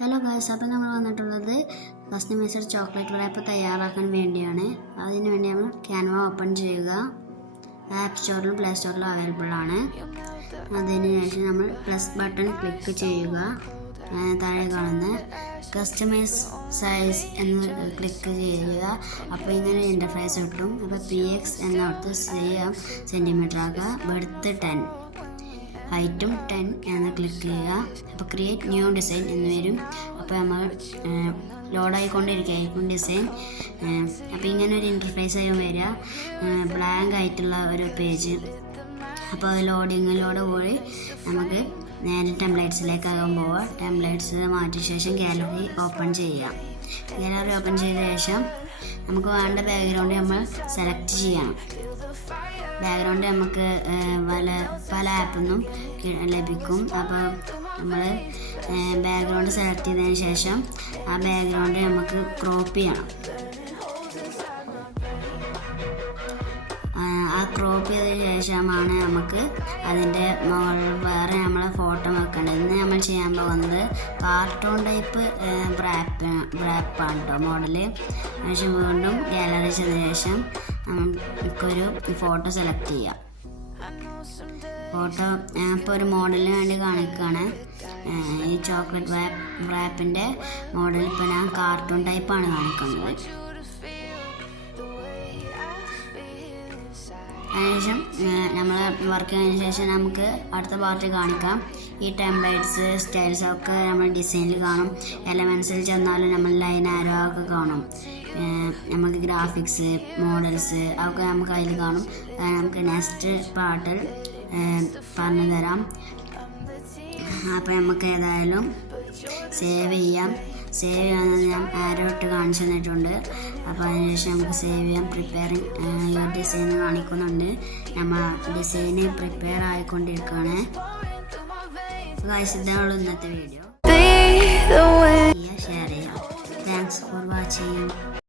Hello guys, അപ്പോൾ നമ്മൾ വന്നിട്ടുള്ളത് കസ്റ്റമൈസ്ഡ് ചോക്ലേറ്റ് റാപ്പ് തയ്യാറാക്കാൻ വേണ്ടിയാണ്. അതിന് വേണ്ടി നമ്മൾ ക്യാൻവ ഓപ്പൺ ചെയ്യുക. ആപ്പ് സ്റ്റോറിലും പ്ലേ സ്റ്റോറിലും അവൈലബിൾ ആണ്. അതിന് ശേഷം നമ്മൾ പ്ലസ് ബട്ടൺ ക്ലിക്ക് ചെയ്യുക. താഴെ കാണുന്ന കസ്റ്റമൈസ് സൈസ് എന്ന് ക്ലിക്ക് ചെയ്യുക. അപ്പോൾ ഇങ്ങനെ ഇൻ്റർഫേസ് കിട്ടും. അപ്പോൾ PX എന്നോർത്ത് cm ആക്കുക. ബെർത്ത് 10, ഹൈറ്റും 10 എന്ന് ക്ലിക്ക് ചെയ്യുക. അപ്പോൾ ക്രിയേറ്റ് ന്യൂ ഡിസൈൻ എന്ന് വരും. അപ്പോൾ നമ്മൾ ലോഡായിക്കൊണ്ടിരിക്കും ഡിസൈൻ. അപ്പോൾ ഇങ്ങനെ ഒരു ഇൻ്റർഫേസ് ആയി വരിക, ബ്ലാങ്ക് ആയിട്ടുള്ള ഒരു പേജ്. അപ്പോൾ ലോഡ് പോയി നമുക്ക് നേരെ ടെംപ്ലേറ്റ്സിലേക്കാകാൻ പോവുക. ടെംപ്ലേറ്റ്സ് മാറ്റിയ ശേഷം ഗാലറി ഓപ്പൺ ചെയ്യുക. ഗാലറി ഓപ്പൺ ചെയ്ത ശേഷം നമുക്ക് വേണ്ട ബാക്ക്ഗ്രൗണ്ട് നമ്മൾ സെലക്ട് ചെയ്യണം. ബാക്ക്ഗ്രൗണ്ട് നമുക്ക് പല ആപ്പിൽ നിന്നും ലഭിക്കും. അപ്പോൾ നമ്മൾ ബാക്ക്ഗ്രൗണ്ട് സെലക്ട് ചെയ്തതിന് ശേഷം ആ ബാക്ക്ഗ്രൗണ്ട് നമുക്ക് ക്രോപ്പ് ചെയ്യണം. ആ ക്രോപ്പ് ചെയ്തതിന് ശേഷമാണ് നമുക്ക് അതിൻ്റെ മുകളിൽ വേറെ നമ്മളെ ഫോട്ടോ വെക്കേണ്ടത്. ഇന്ന് നമ്മൾ ചെയ്യാൻ പോകുന്നത് കാർട്ടൂൺ ടൈപ്പ് റാപ്പാണ് കേട്ടോ മോഡല്. ശേഷം വീണ്ടും ഗാലറി ചെയ്ത ശേഷം നമുക്കൊരു ഫോട്ടോ സെലക്ട് ചെയ്യാം. ഫോട്ടോ ഇപ്പോൾ ഒരു മോഡലിന് വേണ്ടി കാണിക്കുകയാണ്. ഈ ചോക്ലേറ്റ് റാപ്പിൻ്റെ മോഡൽ ഇപ്പോൾ ഞാൻ കാർട്ടൂൺ ടൈപ്പാണ് കാണിക്കുന്നത്. അതിനുശേഷം നമ്മൾ വർക്ക് ചെയ്തതിന് ശേഷം നമുക്ക് അടുത്ത പാർട്ട് കാണിക്കാം. ഈ ടെംപ്ലേറ്റ്സ് സ്റ്റൈൽസ് ഒക്കെ നമ്മൾ ഡിസൈനിൽ കാണും. എലമെൻസിൽ ചെന്നാലും നമ്മൾ ലൈൻ ആരോ ഒക്കെ കാണും. നമുക്ക് ഗ്രാഫിക്സ് മോഡൽസ് അതൊക്കെ നമുക്ക് അതിൽ കാണും. നമുക്ക് നെക്സ്റ്റ് പാർട്ടിൽ പറഞ്ഞു തരാം. അപ്പോൾ നമുക്ക് ഏതായാലും സേവ് ചെയ്യാം. സേവ് ചെയ്യാമെന്ന് ഞാൻ ആരോ ഇട്ട് കാണിച്ചു തന്നിട്ടുണ്ട്. അപ്പോൾ അതിനുശേഷം നമുക്ക് സേവ് ചെയ്യാം. പ്രിപ്പയറിങ് ഈ ഡിസൈൻ കാണിക്കുന്നുണ്ട്. നമ്മൾ ഡിസൈന് പ്രിപ്പയർ ആയിക്കൊണ്ടിരിക്കുകയാണ്. ഇതാണ് ഇന്നത്തെ വീഡിയോ. ഷെയർ ചെയ്യാം. Thanks for watching.